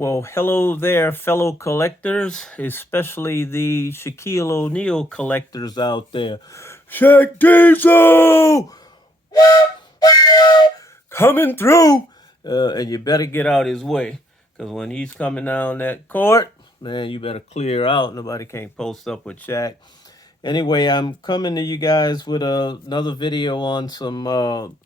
Well, hello there, fellow collectors, especially the Shaquille O'Neal collectors out there. Shaq Diesel coming through, and you better get out his way, because when he's coming down that court, man, you better clear out. Nobody can't post up with Shaq. Anyway, I'm coming to you guys with another video on some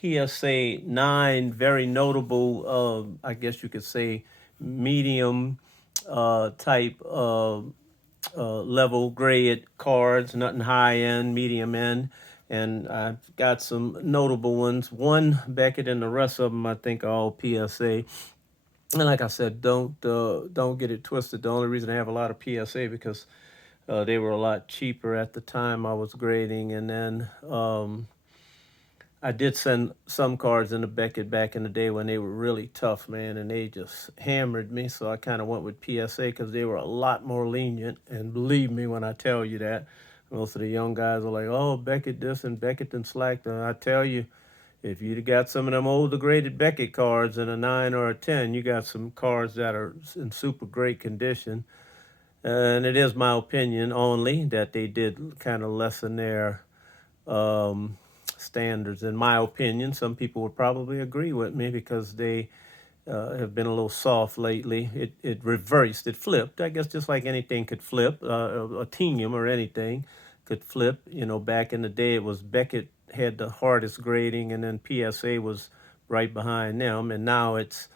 PSA 9, very notable, I guess you could say, medium type level grade cards, nothing high end, medium end. And I've got some notable ones. One Beckett and the rest of them I think are all PSA. And like I said, don't get it twisted. The only reason I have a lot of PSA because they were a lot cheaper at the time I was grading, and then I did send some cards into Beckett back in the day when they were really tough, man, and they just hammered me. So I kind of went with PSA because they were a lot more lenient. And believe me when I tell you that, most of the young guys are like, "Oh, Beckett this and Beckett and slack." And I tell you, if you'd got some of them older graded Beckett cards in a 9 or a 10, you got some cards that are in super great condition. And it is my opinion only that they did kind of lessen their standards. In my opinion, some people would probably agree with me because they have been a little soft lately. It reversed, it flipped. I guess just like anything could flip, a team or anything could flip. You know, back in the day, it was Beckett had the hardest grading, and then PSA was right behind them. And now it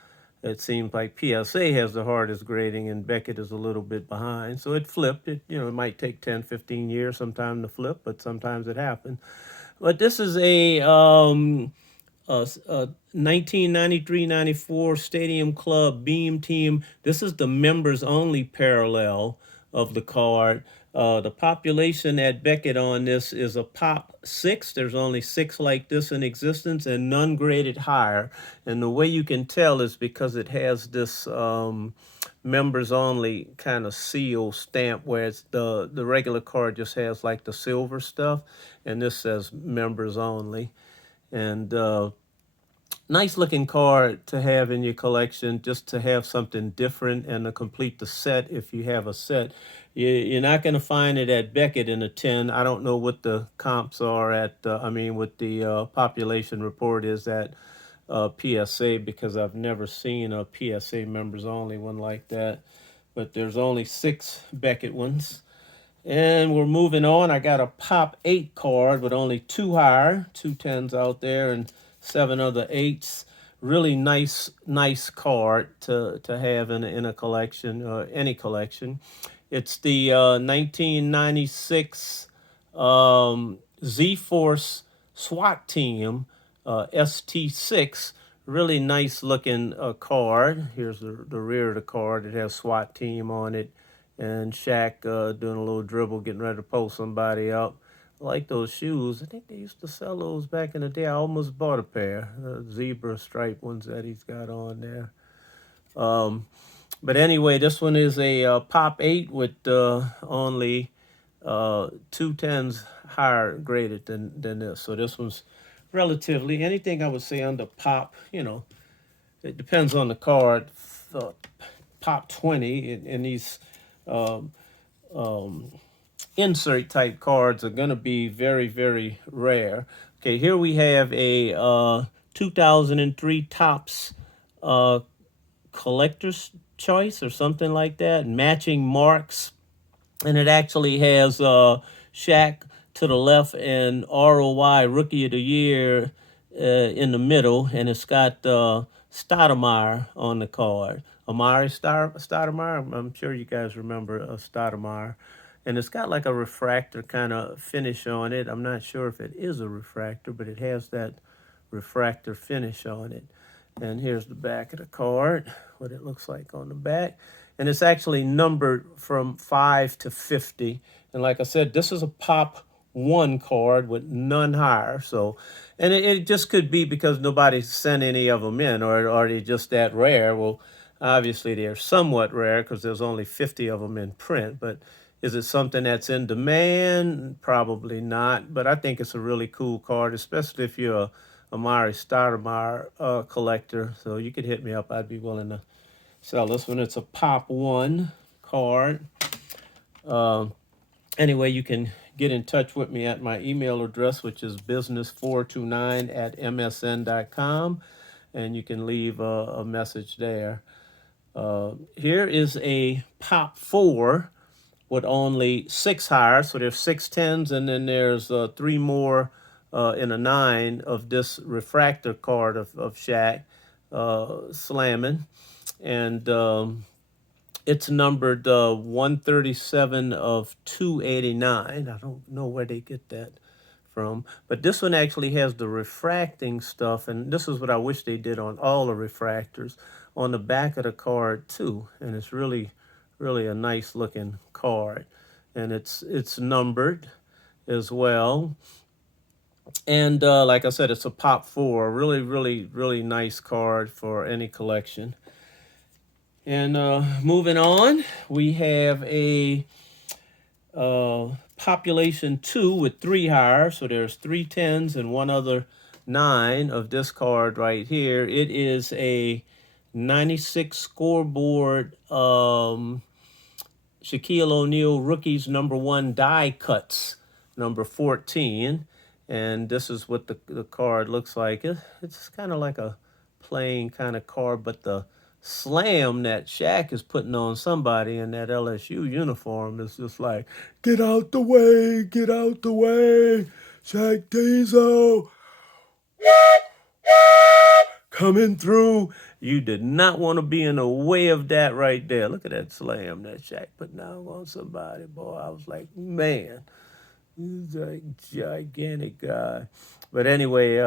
seems like PSA has the hardest grading and Beckett is a little bit behind. So it flipped. It might take 10, 15 years sometime to flip, but sometimes it happens. But this is a 1993-94 Stadium Club Beam Team. This is the members only parallel of the card. The population at Beckett on this is a pop 6. There's only 6 like this in existence and none graded higher. And the way you can tell is because it has this members only kind of seal stamp, where it's the regular card just has like the silver stuff, and this says members only. And nice looking card to have in your collection, just to have something different and to complete the set if you have a set. You're not going to find it at Beckett in a 10. I don't know what the comps are at, what the population report is at PSA, because I've never seen a PSA members only one like that. But there's only 6 Beckett ones. And we're moving on. I got a Pop 8 card with only 2 higher, 2 10s out there, and 7 other 8s. Really nice card to have in a collection, any collection. It's the 1996 Z-Force SWAT Team ST6. Really nice looking card. Here's the rear of the card. It has SWAT Team on it, and Shaq doing a little dribble, getting ready to pull somebody up. I like those shoes. I think they used to sell those back in the day. I almost bought a pair, zebra stripe ones that he's got on there. But anyway, this one is a Pop 8 with only 2 10s higher graded than this. So this one's relatively, anything I would say under Pop, it depends on the card. Pop 20 in these um, um, insert type cards are going to be very, very rare. Okay, here we have a 2003 Topps uh, collector's choice or something like that, matching marks, and it actually has Shaq to the left and ROY Rookie of the Year in the middle, and it's got Stoudemire on the card. Stoudemire, I'm sure you guys remember Stoudemire. And it's got like a refractor kind of finish on it. I'm not sure if it is a refractor, but it has that refractor finish on it. And here's the back of the card, what it looks like on the back. And it's actually numbered from 5 to 50. And like I said, this is a Pop 1 card with none higher. So, and it just could be because nobody sent any of them in, or are they just that rare? Well, obviously they're somewhat rare because there's only 50 of them in print. But is it something that's in demand? Probably not. But I think it's a really cool card, especially if you're a Mari Stoudemire collector. So you could hit me up. I'd be willing to sell this one. It's a Pop 1 card. Anyway, you can get in touch with me at my email address, which is business429@msn.com, and you can leave a message there. Here is a Pop 4 with only 6 hires, so there's 6 tens, and then there's 3 more in a 9 of this refractor card of Shaq slamming, and it's numbered 137 of 289. I don't know where they get that from, but this one actually has the refracting stuff, and this is what I wish they did on all the refractors on the back of the card too, and it's really a nice looking card, and it's numbered as well. And like I said, it's a Pop 4, really nice card for any collection. And moving on, we have a population 2 with 3 hires. So there's 3 tens and one other 9 of this card right here. It is a 96 scoreboard Shaquille O'Neal rookies #1 die cuts, number 14. And this is what the card looks like. It's kind of like a plain kind of card, but the slam that Shaq is putting on somebody in that LSU uniform is just like, get out the way, Shaq Diesel coming through. You did not want to be in the way of that right there. Look at that slam that Shaq put down on somebody, boy. I was like, man, he's a gigantic guy. But anyway,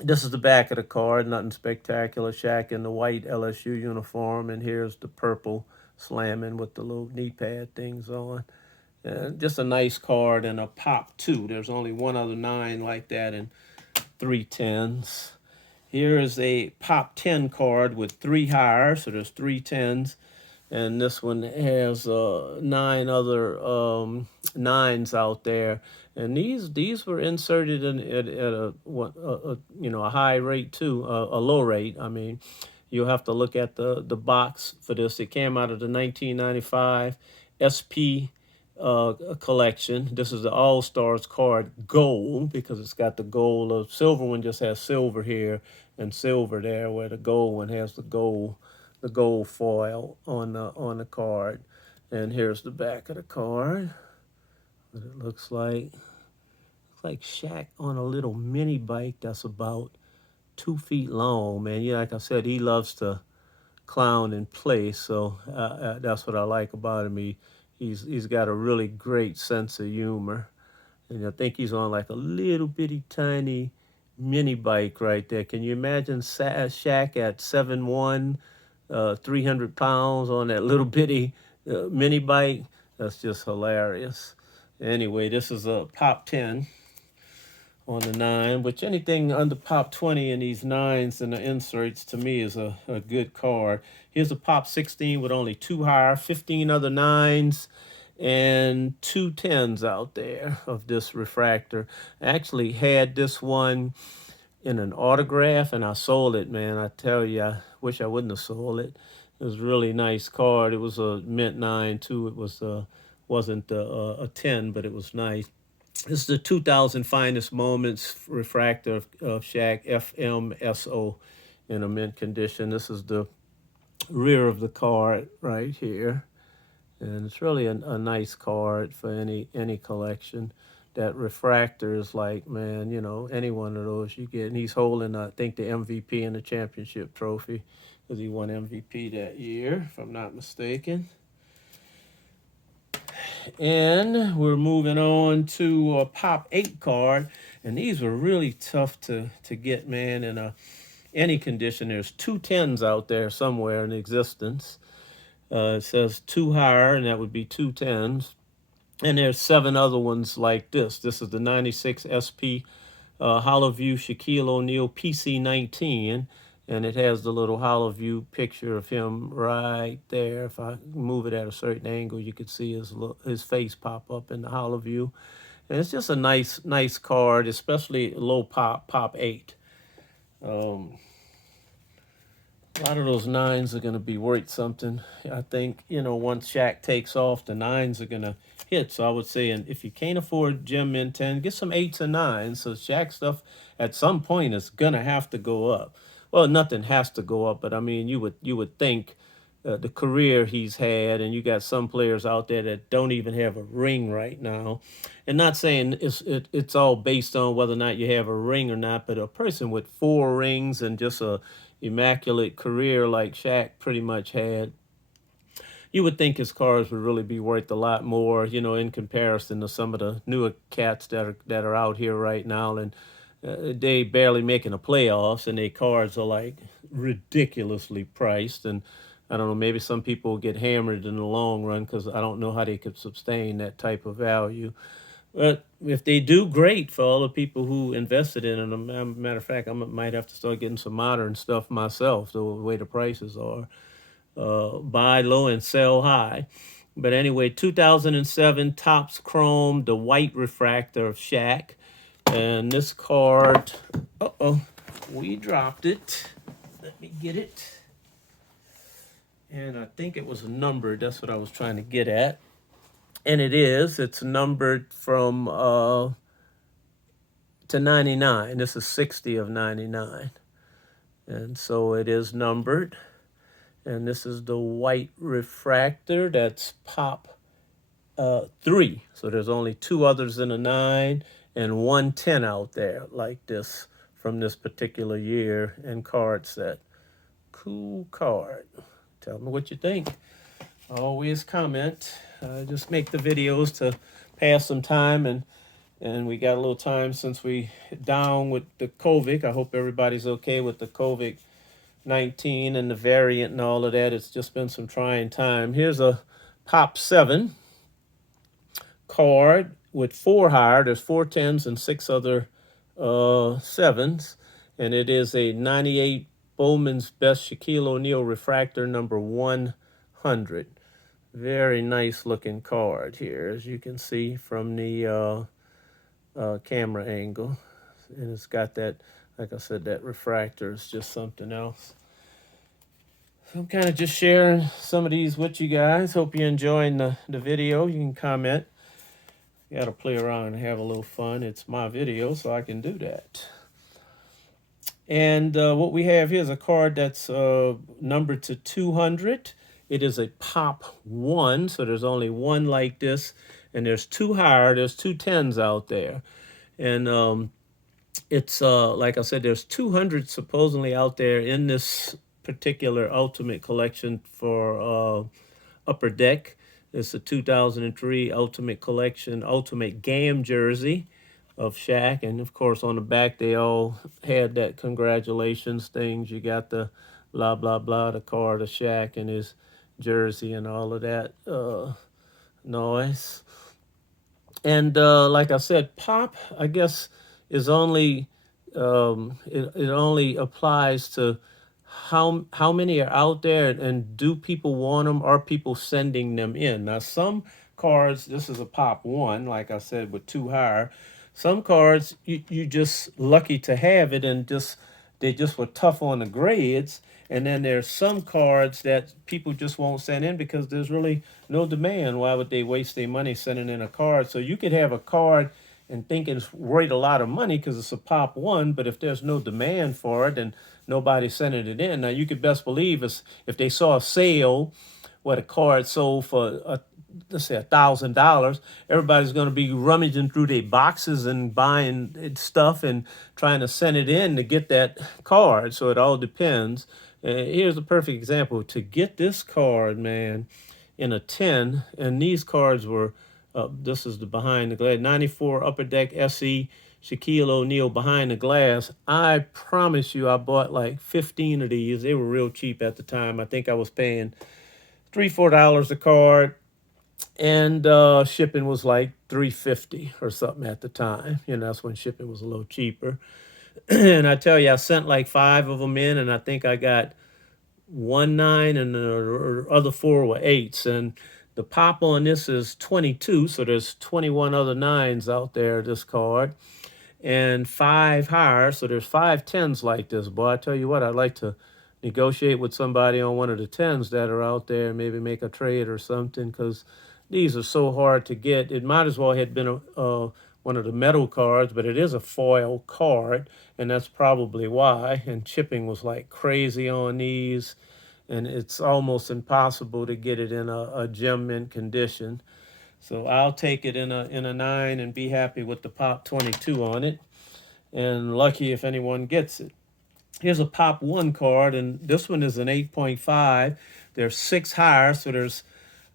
this is the back of the card. Nothing spectacular. Shaq in the white LSU uniform, and here's the purple slamming with the little knee pad things on. And just a nice card and a Pop 2. There's only one other 9 like that and 3 tens. Here is a Pop 10 card with 3 hires, so there's 3 tens. And this one has 9 other 9s out there, and these were inserted in at a high rate too, a low rate. I mean, you'll have to look at the box for this. It came out of the 1995 SP collection. This is the All Stars card gold because it's got the gold. The silver one just has silver here and silver there, where the gold one has the gold foil on the card. And here's the back of the card. What it looks like. Looks like Shaq on a little mini bike that's about 2 feet long, man. Yeah, like I said, he loves to clown and play, so that's what I like about him. He's got a really great sense of humor, and I think he's on like a little bitty tiny mini bike right there. Can you imagine Shaq at 7'1", 300 pounds on that little bitty mini bike? That's just hilarious. Anyway, this is a Pop 10 on the 9, which anything under Pop 20 in these 9s and the inserts to me is a good card. Here's a Pop 16 with only 2 higher, 15 other 9s, and 2 tens out there of this refractor. I actually had this one in an autograph and I sold it, man. I tell you, I wish I wouldn't have sold it. It was a really nice card. It was a mint 9 too. It was wasn't a 10, but it was nice. This is the 2000 Finest Moments refractor of Shaq, FMSO, in a mint condition. This is the rear of the card right here. And it's really a nice card for any collection. That refractor is like, man, any one of those you get. And he's holding, I think, the MVP and the championship trophy because he won MVP that year, if I'm not mistaken. And we're moving on to a Pop 8 card. And these were really tough to get, man, in any condition. There's 2 tens out there somewhere in existence. It says 2 higher, and that would be 2 tens. And there's 7 other ones like this. This is the 96 SP Hollow View Shaquille O'Neal PC19. And it has the little hollow view picture of him right there. If I move it at a certain angle, you could see his face pop up in the hollow view. And it's just a nice card, especially low Pop 8. A lot of those nines are going to be worth something. I think, once Shaq takes off, the nines are going to hit. So I would say, and if you can't afford Gem Mint 10, get some eights and nines. So Shaq stuff at some point is going to have to go up. Well, nothing has to go up, but I mean, you would think the career he's had, and you got some players out there that don't even have a ring right now. And not saying it's all based on whether or not you have a ring or not, but a person with four rings and just a immaculate career like Shaq pretty much had, you would think his cars would really be worth a lot more, in comparison to some of the newer cats that are out here right now, and they barely making the playoffs, and their cars are like ridiculously priced. And I don't know, maybe some people get hammered in the long run because I don't know how they could sustain that type of value. But if they do, great for all the people who invested in it. Matter of fact, I might have to start getting some modern stuff myself, the way the prices are. Buy low and sell high. But anyway, 2007 Topps Chrome, the white refractor of Shaq. And this card, we dropped it. Let me get it. And I think it was numbered. That's what I was trying to get at. And it is. It's numbered from to 99. This is 60 of 99. And so it is numbered. And this is the white refractor. That's pop 3. So there's only 2 others in a 9 and 110 out there like this from this particular year and card set. Cool card. Tell me what you think. Always comment. I just make the videos to pass some time, and we got a little time since we down with the COVID. I hope everybody's okay with the COVID-19 and the variant and all of that. It's just been some trying time. Here's a Pop 7 card with 4 higher. There's 4 10s and 6 other 7s. And it is a 98 Bowman's Best Shaquille O'Neal refractor number 100. Very nice looking card here, as you can see from the camera angle. And it's got that, like I said, that refractor is just something else. So I'm kind of just sharing some of these with you guys. Hope you're enjoying the video. You can comment. You got to play around and have a little fun. It's my video, so I can do that. And what we have here is a card that's numbered to 200. It is a Pop 1, so there's only one like this. And there's 2 higher. There's 2 10s out there. And it's, like I said, there's 200 supposedly out there in this particular Ultimate Collection for Upper Deck. It's a 2003 Ultimate Collection Ultimate Gam jersey of Shaq. And of course, on the back, they all had that congratulations things. You got the blah, blah, blah, the card of Shaq and his jersey and all of that noise. And like I said, Pop, I guess, is only, it only applies to how many are out there, and do people want them? Are people sending them in? Now, some cards, this is a Pop 1, like I said, with 2 higher. Some cards, you just lucky to have it, and they just were tough on the grades. And then there's some cards that people just won't send in because there's really no demand. Why would they waste their money sending in a card? So you could have a card and think it's worth a lot of money because it's a Pop 1, but if there's no demand for it and nobody's sending it in, now you could best believe if they saw a sale where the card sold for let's say $1,000, everybody's going to be rummaging through their boxes and buying stuff and trying to send it in to get that card. So it all depends. Here's a perfect example. To get this card, man, in a 10, and these cards were, this is the behind the glass, 94 Upper Deck SE Shaquille O'Neal behind the glass. I promise you, I bought like 15 of these. They were real cheap at the time. I think I was paying $3-4 a card, and shipping was like $3.50 or something at the time. That's when shipping was a little cheaper. And I tell you, I sent like 5 of them in, and I think I got 1 9 and the other 4 were 8s. And the Pop on this is 22, so there's 21 other 9s out there, this card. And 5 higher, so there's 5 10s like this. Boy, I tell you what, I'd like to negotiate with somebody on one of the 10s that are out there and maybe make a trade or something, because these are so hard to get. It might as well have been one of the metal cards, but it is a foil card, and that's probably why. And shipping was like crazy on these, and it's almost impossible to get it in a gem mint condition. So I'll take it in a 9 and be happy with the Pop 22 on it, and lucky if anyone gets it. Here's a Pop 1 card, and this one is an 8.5. There's 6 higher, so there's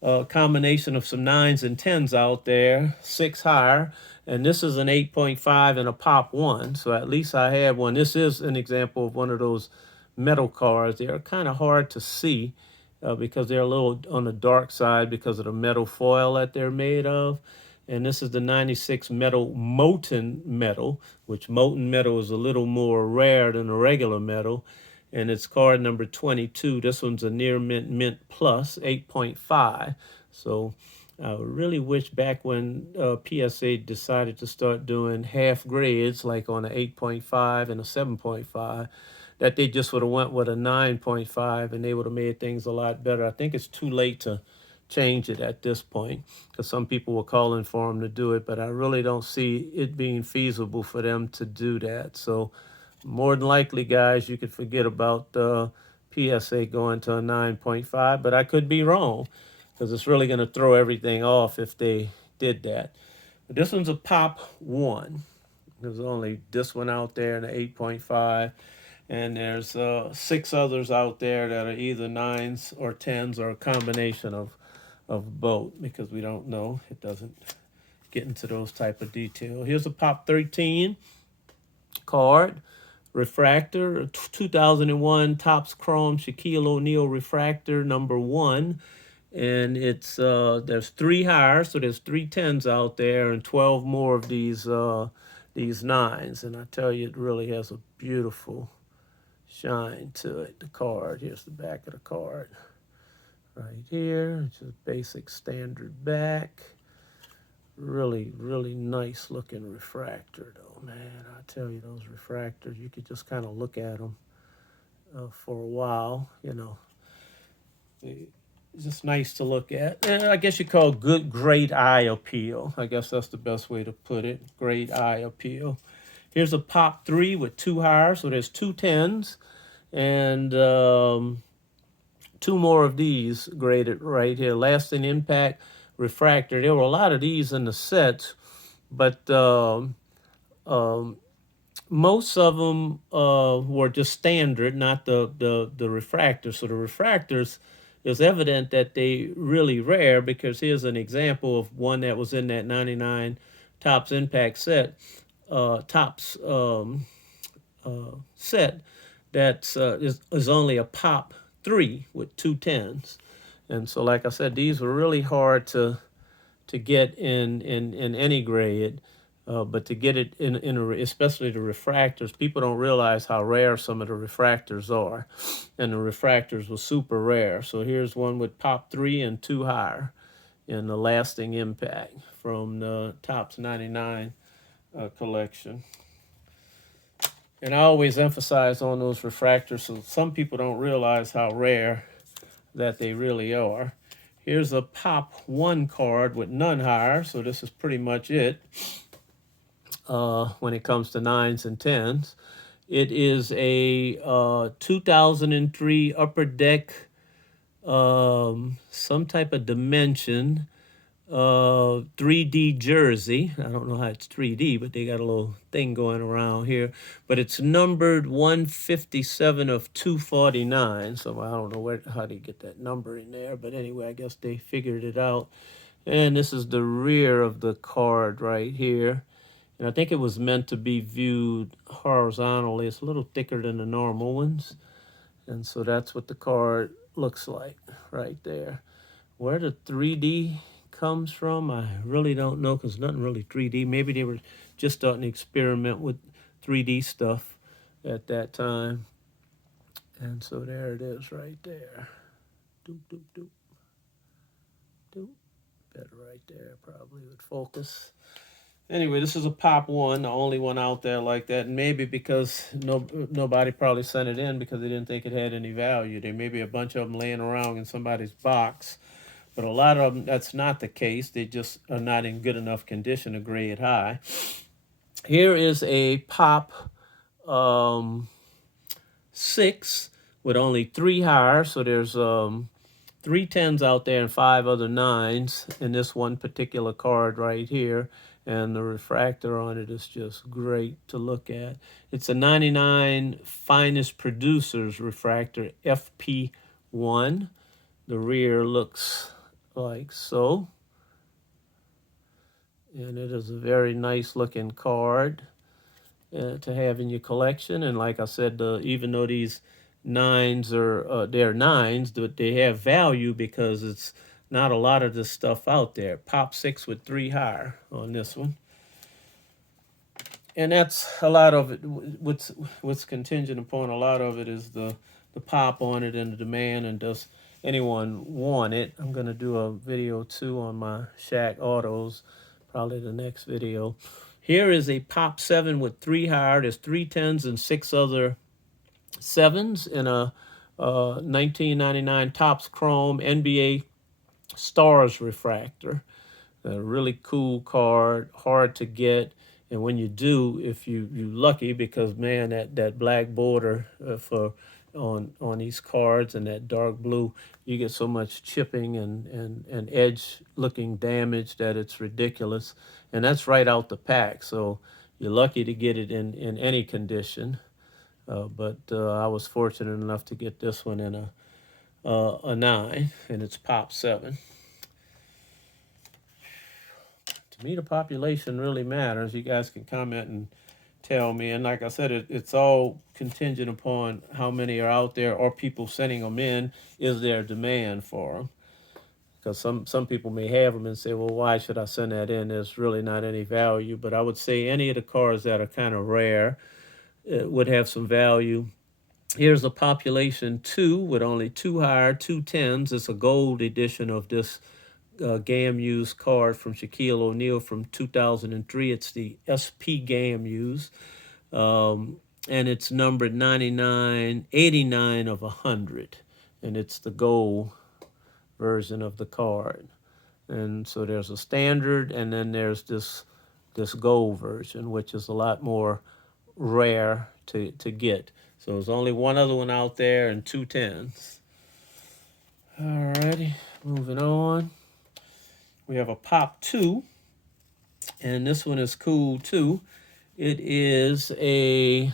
a combination of some 9s and 10s out there, 6 higher. And this is an 8.5 and a Pop 1, so at least I had one. This is an example of one of those metal cards. They are kind of hard to see because they're a little on the dark side because of the metal foil that they're made of. And this is the 96 metal molten metal, which molten metal is a little more rare than a regular metal. And it's card number 22. This one's a near mint mint plus 8.5. So I really wish back when PSA decided to start doing half grades, like on an 8.5 and a 7.5, that they just would have went with a 9.5 and they would have made things a lot better. I think it's too late to change it at this point because some people were calling for them to do it, but I really don't see it being feasible for them to do that. So more than likely, guys, you could forget about the PSA going to a 9.5, but I could be wrong because it's really going to throw everything off if they did that. But this one's a Pop 1. There's only this one out there, an 8.5. And there's 6 others out there that are either 9s or 10s or a combination of both, because we don't know. It doesn't get into those type of detail. Here's a Pop 13 card. Refractor, 2001 Topps Chrome Shaquille O'Neal refractor number 1. And it's there's 3 higher, so there's 3 10s out there and 12 more of these 9s. And I tell you, it really has a beautiful shine to it. The card, here's the back of the card right here. It's just basic standard back. Really, really nice looking refractor though, man. I tell you, those refractors, you could just kind of look at them for a while, you know. It's just nice to look at. And I guess you call good, great eye appeal. I guess that's the best way to put it. Great eye appeal. Here's a Pop 3 with 2 higher, so there's 2 10s and 2 more of these graded right here. Lasting Impact refractor. There were a lot of these in the sets, but most of them were just standard, not the refractors. So the refractors, it's evident that they really rare, because here's an example of one that was in that 99 Topps Impact set, Topps set that is only a Pop 3 with 2 10s. And so, like I said, these were really hard to get in any grade, but to get it especially the refractors, people don't realize how rare some of the refractors are, and the refractors were super rare. So here's one with Pop 3 and 2 higher in the Lasting Impact from the Topps 99 collection. And I always emphasize on those refractors, so some people don't realize how rare that they really are. Here's a Pop 1 card with none higher, so this is pretty much it when it comes to 9s and 10s. It is a 2003 Upper Deck, some type of dimension, 3D jersey. I don't know how it's 3D, but they got a little thing going around here. But it's numbered 157 of 249. So I don't know how they get that number in there. But anyway, I guess they figured it out. And this is the rear of the card right here. And I think it was meant to be viewed horizontally. It's a little thicker than the normal ones. And so that's what the card looks like right there. Where the 3D comes from, I really don't know, because nothing really 3D. Maybe they were just starting to experiment with 3D stuff at that time. And so there it is right there. Doop, doop, doop. Doop. Better right there, probably would focus. Anyway, this is a pop one, the only one out there like that. And maybe because nobody probably sent it in because they didn't think it had any value. There may be a bunch of them laying around in somebody's box, but a lot of them, that's not the case. They just are not in good enough condition to grade high. Here is a pop um, 6 with only 3 higher. So there's 3 10s out there and 5 other 9s in this one particular card right here. And the refractor on it is just great to look at. It's a 99 Finest Producers refractor FP1. The rear looks like so. And it is a very nice looking card to have in your collection. And like I said, even though these 9s are they're 9s, but they have value because it's not a lot of this stuff out there. Pop 6 with 3 higher on this one. And that's a lot of it. What's contingent upon a lot of it is the pop on it and the demand, and does anyone want it. I'm going to do a video too on my Shaq autos, probably the next video. Here is a pop 7 with 3 higher. There's 3 10s and 6 other 7s in a 1999 Topps Chrome NBA Stars refractor. A really cool card, hard to get. And when you do, if you lucky, because man, that black border for on these cards and that dark blue, you get so much chipping and edge looking damage that it's ridiculous. And that's right out the pack. So you're lucky to get it in any condition. But I was fortunate enough to get this one in a 9, and it's pop 7. To me, the population really matters. You guys can comment and tell me. And like I said, it's all contingent upon how many are out there or people sending them in. Is there a demand for them? Because some people may have them and say, well, why should I send that in? There's really not any value. But I would say any of the cards that are kind of rare would have some value. Here's a population 2 with only 2 higher, 2 10s. It's a gold edition of this GAMU's card from Shaquille O'Neal from 2003. It's the SP GAMU's. And it's numbered 99, 89 of 100. And it's the gold version of the card. And so there's a standard, and then there's this gold version, which is a lot more rare to get. So there's only one other one out there and 2 10s. Alrighty, moving on. We have a Pop 2, and this one is cool too. It is a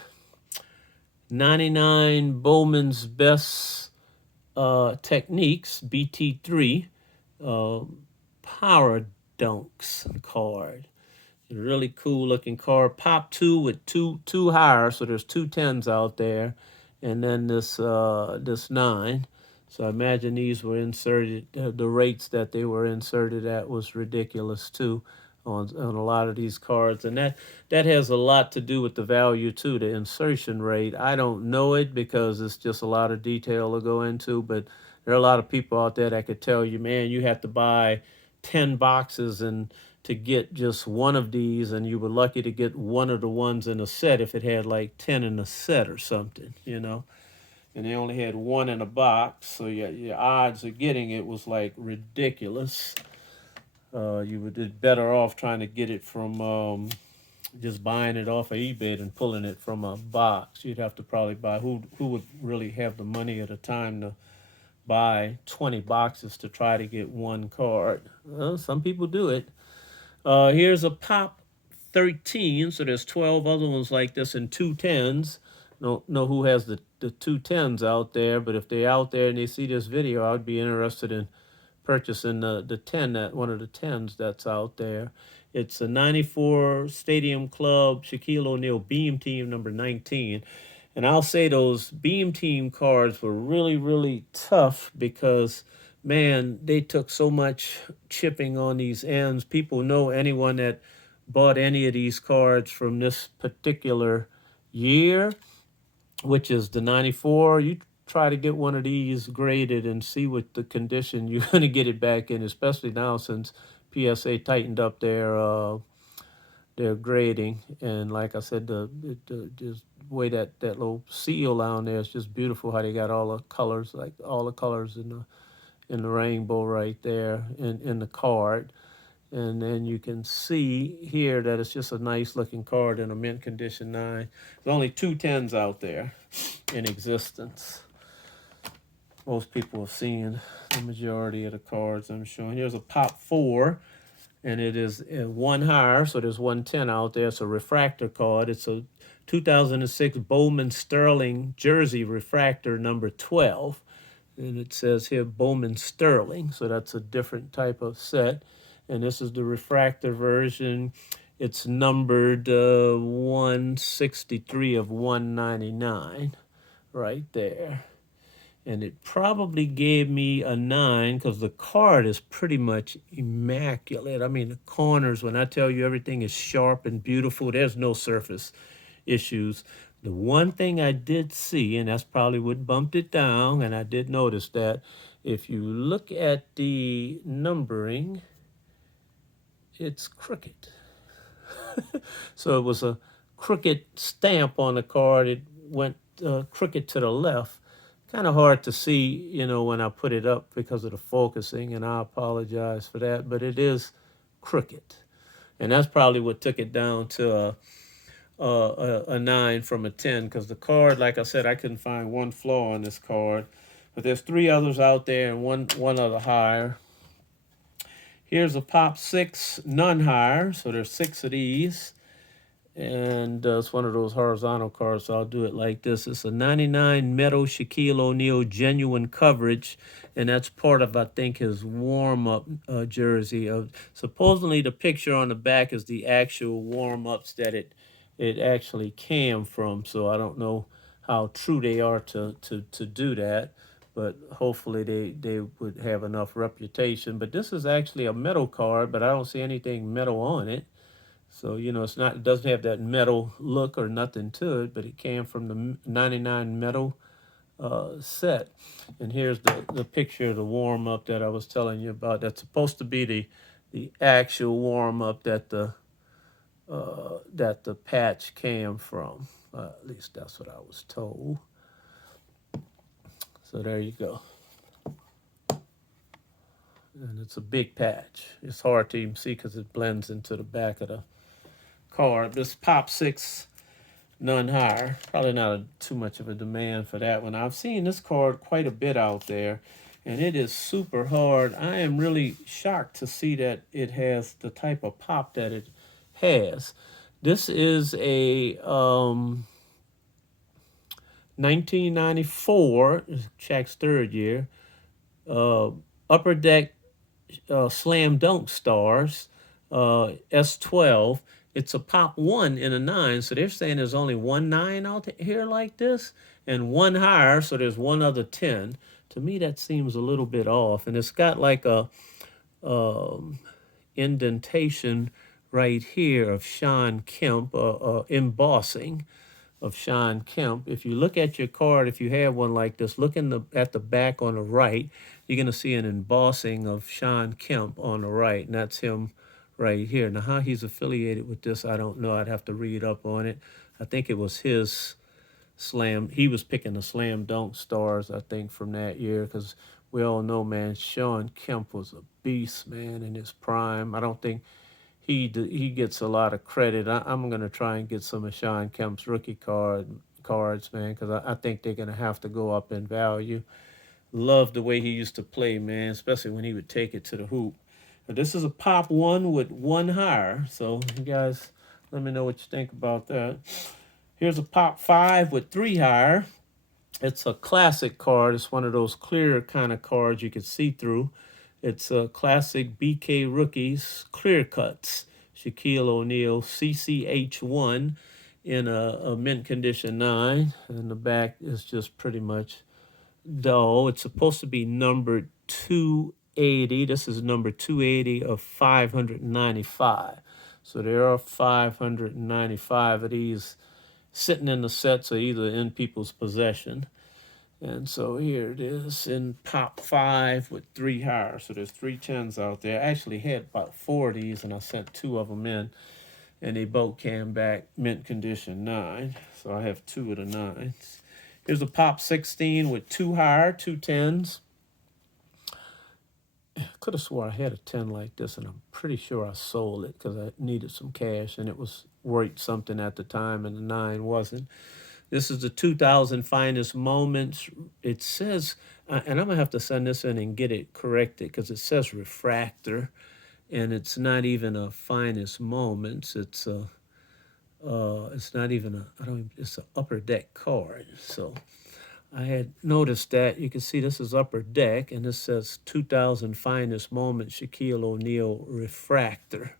99 Bowman's Best Techniques BT3 Power Dunks card. A really cool looking card. Pop 2 with two higher, so there's 2 10s out there, and then this 9. So I imagine these were inserted. The rates that they were inserted at was ridiculous too, on a lot of these cards, and that has a lot to do with the value too. The insertion rate, I don't know it because it's just a lot of detail to go into, but there are a lot of people out there that could tell you, man, you have to buy 10 boxes and to get just one of these, and you were lucky to get one of the ones in a set if it had like 10 in a set or something. And they only had one in a box, so your odds of getting it was like ridiculous. You would be better off trying to get it from just buying it off of eBay than pulling it from a box. You'd have to probably buy, who would really have the money at a time to buy 20 boxes to try to get one card? Well, some people do it. Here's a Pop 13, so there's 12 other ones like this in 2 10s. Don't know who has the 2 10s out there, but if they're out there and they see this video, I'd be interested in purchasing the 10, that one of the 10s that's out there. It's a 94 Stadium Club Shaquille O'Neal Beam Team number 19. And I'll say those Beam Team cards were really, really tough because, man, they took so much chipping on these ends. People know anyone that bought any of these cards from this particular year, which is the 94, you try to get one of these graded and see what the condition you're going to get it back in, especially now since PSA tightened up they're grading. And like I said, just way that little seal down there is just beautiful. How they got all the colors, like all the colors in the rainbow right there in the card. And then you can see here that it's just a nice looking card in a mint condition 9. There's only 210s out there in existence. Most people have seen the majority of the cards I'm showing. Here's a Pop 4, and it is one higher, so there's 110 out there. It's a refractor card. It's a 2006 Bowman Sterling Jersey refractor number 12. And it says here Bowman Sterling, so that's a different type of set. And this is the refractor version. It's numbered 163 of 199 right there. And it probably gave me a 9 because the card is pretty much immaculate. I mean, the corners, when I tell you everything is sharp and beautiful, there's no surface issues. The one thing I did see, and that's probably what bumped it down, and I did notice that if you look at the numbering, it's crooked. So it was a crooked stamp on the card. It went crooked to the left. Kind of hard to see, when I put it up because of the focusing, and I apologize for that, but it is crooked. And that's probably what took it down to a 9 from a 10, because the card, like I said, I couldn't find one flaw on this card. But there's 3 others out there and one other higher. Here's a Pop 6, none higher, so there's 6 of these. And it's one of those horizontal cards, so I'll do it like this. It's a 99 Metal Shaquille O'Neal genuine coverage, and that's part of, I think, his warm-up jersey. Supposedly, the picture on the back is the actual warm-ups that it actually came from, so I don't know how true they are to do that, but hopefully they would have enough reputation. But this is actually a metal card, but I don't see anything metal on it. So, it doesn't have that metal look or nothing to it, but it came from the 99 metal set. And here's the picture of the warm-up that I was telling you about. That's supposed to be the actual warm-up that the patch came from. At least that's what I was told. So there you go. And it's a big patch. It's hard to even see because it blends into the back of the card. This Pop 6, none higher. Probably not too much of a demand for that one. I've seen this card quite a bit out there, and it is super hard. I am really shocked to see that it has the type of pop that it has. This is a 1994, Shaq's 3rd year, Upper Deck Slam Dunk Stars, S12. It's a Pop 1 in a 9, so they're saying there's only 1 9 out here like this, and 1 higher, so there's one other 10. To me, that seems a little bit off, and it's got like a indentation right here of Sean Kemp, embossing of Sean Kemp. If you look at your card, if you have one like this, look at the back on the right, you're going to see an embossing of Sean Kemp on the right, and that's him right here. Now, how he's affiliated with this, I don't know. I'd have to read up on it. I think it was his he was picking the Slam Dunk Stars, I think, from that year, because we all know, man, Sean Kemp was a beast, man, in his prime. I don't think he gets a lot of credit. I'm going to try and get some of Sean Kemp's rookie cards, man, because I think they're going to have to go up in value. Love the way he used to play, man, especially when he would take it to the hoop. But this is a Pop 1 with 1 higher, so you guys let me know what you think about that. Here's a Pop 5 with 3 higher. It's a classic card. It's one of those clear kind of cards you can see through. It's a classic BK Rookies clear cuts. Shaquille O'Neal CCH1 in a mint condition 9. And the back is just pretty much dull. It's supposed to be numbered 280. This is number 280 of 595. So there are 595 of these sitting in the sets or either in people's possession. And so here it is in Pop 5 with 3 higher. So there's 3 10s out there. I actually had about 4 of these, and I sent 2 of them in. and they both came back mint condition 9. So I have 2 of the 9s. Here's a pop 16 with 2 higher, 2 10s. Could have swore I had a 10 like this, and I'm pretty sure I sold it because I needed some cash, and it was worth something at the time, and the 9 wasn't. This is the 2000 finest moments. It says, and I'm gonna have to send this in and get it corrected because it says refractor, and it's not even a finest moments. It's not even a, I don't. It's an upper deck card. So I had noticed that. You can see this is upper deck, and this says 2000 finest moments Shaquille O'Neal refractor.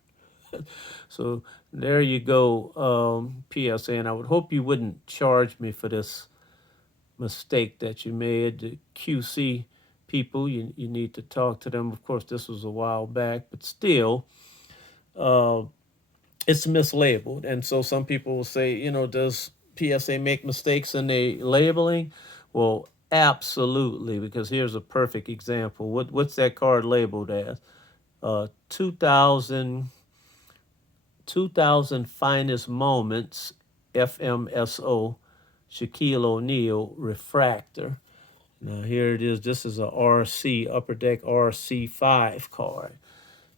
So there you go, PSA. And I would hope you wouldn't charge me for this mistake that you made. The QC people, you need to talk to them. Of course, this was a while back, but still, uh, it's mislabeled. And so some people will say, does PSA make mistakes in the labeling? Well, absolutely, because here's a perfect example. What's that card labeled as? 2000 finest moments, FMSO, Shaquille O'Neal refractor. Now here it is. This is a RC upper deck RC5 card.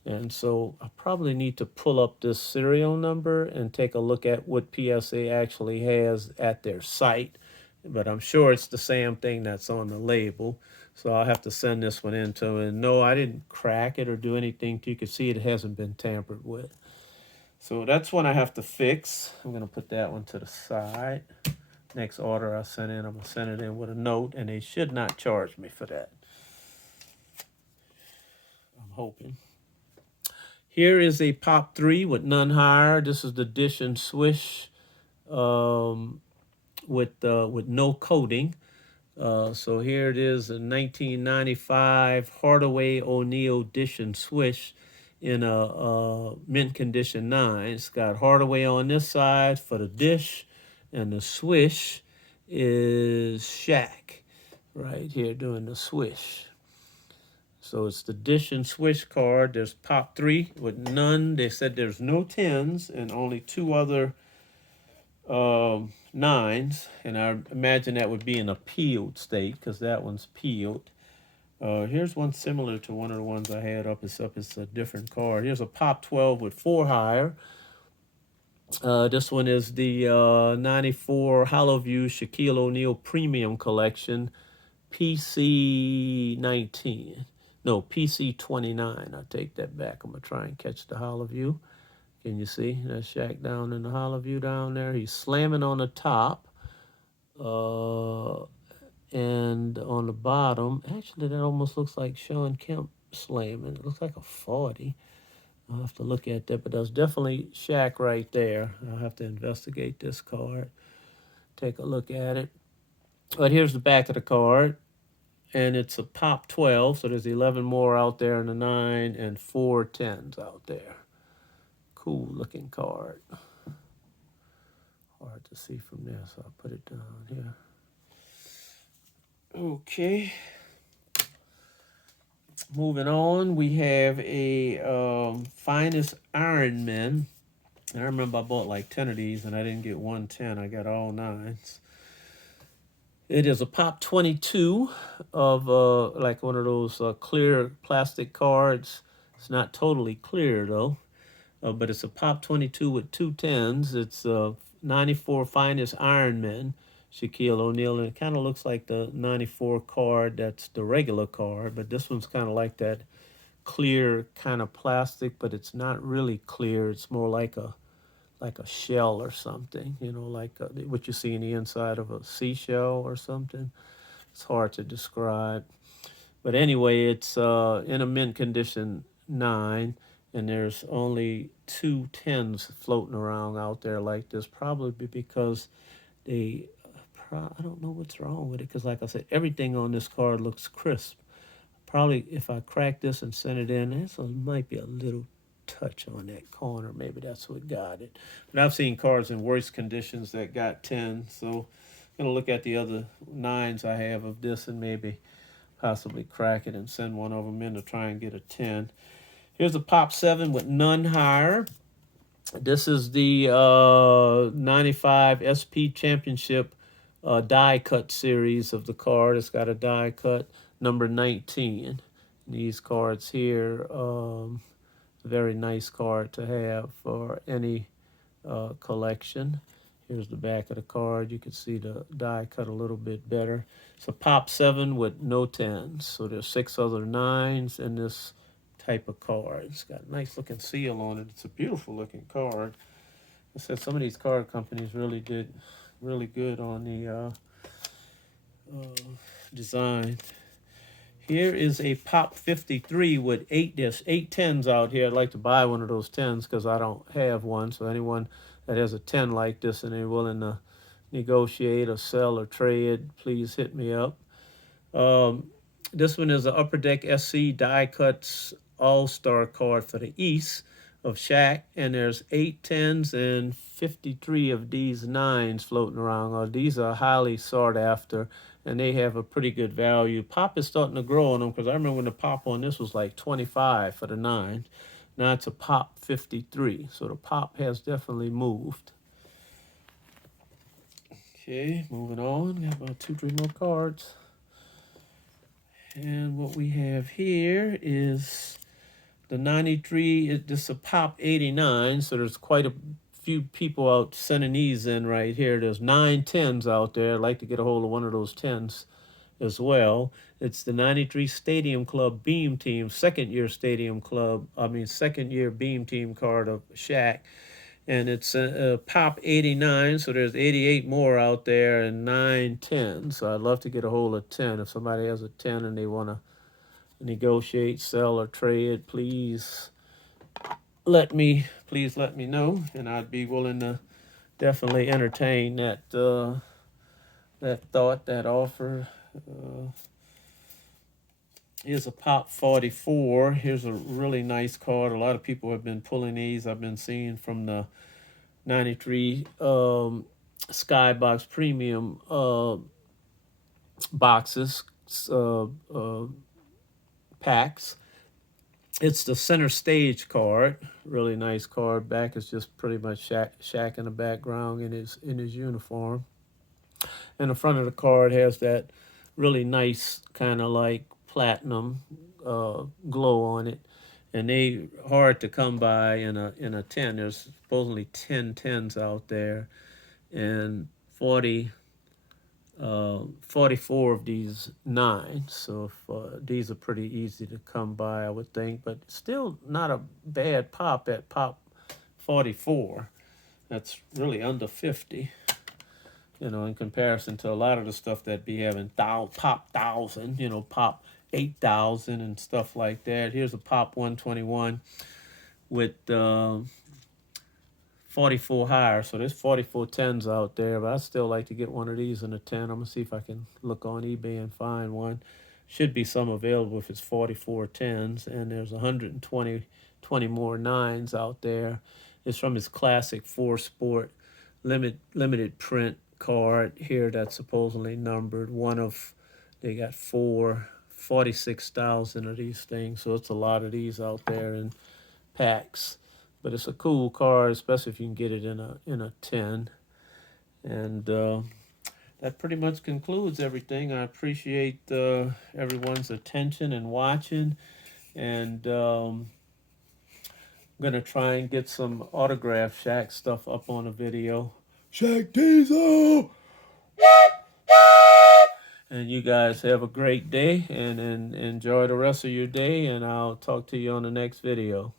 And so I probably need to pull up this serial number and take a look at what PSA actually has at their site. But I'm sure it's the same thing that's on the label. So I'll have to send this one in to them. And no, I didn't crack it or do anything. You can see it hasn't been tampered with. So that's one I have to fix. I'm going to put that one to the side. Next order I sent in, I'm going to send it in with a note, and they should not charge me for that. I'm hoping. Here is a Pop 3 with none higher. This is the dish and swish with no coating. So here it is, a 1995 Hardaway O'Neal dish and swish in a mint condition 9. It's got Hardaway on this side for the dish, and the swish is Shaq right here doing the swish. So it's the dish and swish card. There's Pop 3 with none. They said there's no 10s and only 2 other 9s. And I imagine that would be in a peeled state because that one's peeled. Here's one similar to one of the ones I had up. It's a different card. Here's a Pop 12 with 4 higher. This one is the 94 Hollowview Shaquille O'Neal Premium Collection, PC19. No, PC29. I take that back. I'm going to try and catch the Hollowview. Can you see that Shaq down in the Hollowview down there? He's slamming on the top. And on the bottom, actually, that almost looks like Sean Kemp slamming. It looks like a 40. I'll have to look at that, but that's definitely Shaq right there. I'll have to investigate this card, take a look at it. But here's the back of the card, and it's a Pop 12, so there's 11 more out there in the 9 and 4 10s out there. Cool looking card. Hard to see from there, so I'll put it down here. Okay. Moving on, we have a finest Iron Man. I remember I bought like 10 of these and I didn't get 110. I got all 9s. It is a Pop 22 of like one of those clear plastic cards. It's not totally clear though, but it's a Pop 22 with 2 10s. It's 94 finest Iron Man, Shaquille O'Neal, and it kind of looks like the 94 card that's the regular card, but this one's kind of like that clear kind of plastic, but it's not really clear. It's more like a shell or something, like what you see in the inside of a seashell or something. It's hard to describe. But anyway, it's in a mint condition 9, and there's only 2 10s floating around out there like this, probably because they, I don't know what's wrong with it, because like I said, everything on this card looks crisp. Probably if I crack this and send it in, this might be a little touch on that corner. Maybe that's what got it. But I've seen cards in worse conditions that got 10. So I'm going to look at the other 9s I have of this and maybe possibly crack it and send one of them in to try and get a 10. Here's a Pop 7 with none higher. This is the 95 SP Championship die cut series of the card. It's got a die cut number 19. These cards here, very nice card to have for any collection. Here's the back of the card. You can see the die cut a little bit better. It's a pop 7 with no 10s. So there's 6 other 9s in this type of card. It's got a nice looking seal on it. It's a beautiful looking card. I said some of these card companies really did really good on the design. Here is a Pop 53 with 8. There's 8 10s out here. I'd like to buy one of those 10s because I don't have one. So anyone that has a 10 like this and they're willing to negotiate or sell or trade, please hit me up. This one is an Upper Deck SC die cuts all-star card for the East of Shaq, and there's 8 10s and 53 of these 9s floating around. These are highly sought after, and they have a pretty good value. Pop is starting to grow on them because I remember when the pop on this was like 25 for the 9. Now it's a Pop 53, so the pop has definitely moved. Okay, moving on. Got about 2-3 more cards. And what we have here is the 93. This is a Pop 89, so there's quite a few people out sending these in right here. There's 9 10s out there. I'd like to get a hold of one of those 10s as well. It's the 93 Stadium Club Beam Team, second year Beam Team card of Shaq. And it's a Pop 89, so there's 88 more out there and 9 10s. So I'd love to get a hold of 10. If somebody has a 10 and they want to negotiate, sell, or trade, please let me know, and I'd be willing to definitely entertain that that offer. Here's a Pop 44. Here's a really nice card. A lot of people have been pulling these. I've been seeing from the 93 Skybox Premium boxes, packs. It's the center stage card. Really nice card. Back is just pretty much Shaq in the background in his uniform. And the front of the card has that really nice kind of like platinum glow on it, and they hard to come by in a 10. There's supposedly 10 10s out there, and 44 of these 9. So these are pretty easy to come by, I would think, but still not a bad pop at Pop 44. That's really under 50. In comparison to a lot of the stuff that be having Pop 1,000, Pop 8,000 and stuff like that. Here's a Pop 121 with 44 higher. So there's 44 10s out there, but I'd still like to get one of these in a 10. I'm going to see if I can look on eBay and find one. Should be some available if it's 44 10s, and there's 120 more 9s out there. It's from his classic 4 Sport limited print card here that's supposedly numbered. They got 46,000 of these things, so it's a lot of these out there in packs. But it's a cool card, especially if you can get it in a 10. And that pretty much concludes everything. I appreciate everyone's attention and watching, and I'm gonna try and get some autograph Shaq stuff up on a video. Shaq Diesel! And you guys have a great day, and enjoy the rest of your day, and I'll talk to you on the next video.